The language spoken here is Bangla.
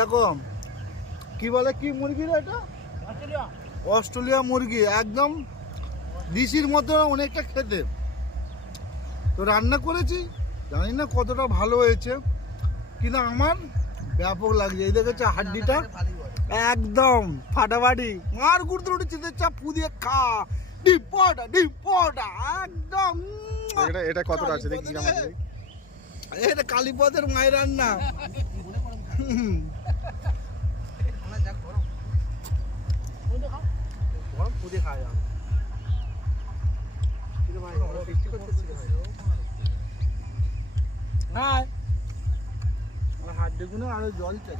দেখো কি বলে, কি মুরগি রে এটা? অস্ট্রেলিয়া মুরগি, একদম দেশির মতো অনেকটা খেতে। তো রান্না করেছি, জানি না কতটা ভালো হয়েছে, কিন্তু আমার ব্যাপক লাগছে। এই দেখেছে হাড্ডিটা একদম ফাটাফাটি, মার গুড় উঠে চিতের চাপ ফু দিয়ে খা, ডিম পটা একদম। এটা কতটা আছে দেখি, এটা কালীপদের মায়ের রান্না। হাড্ডিগুলো আরো জল চাই।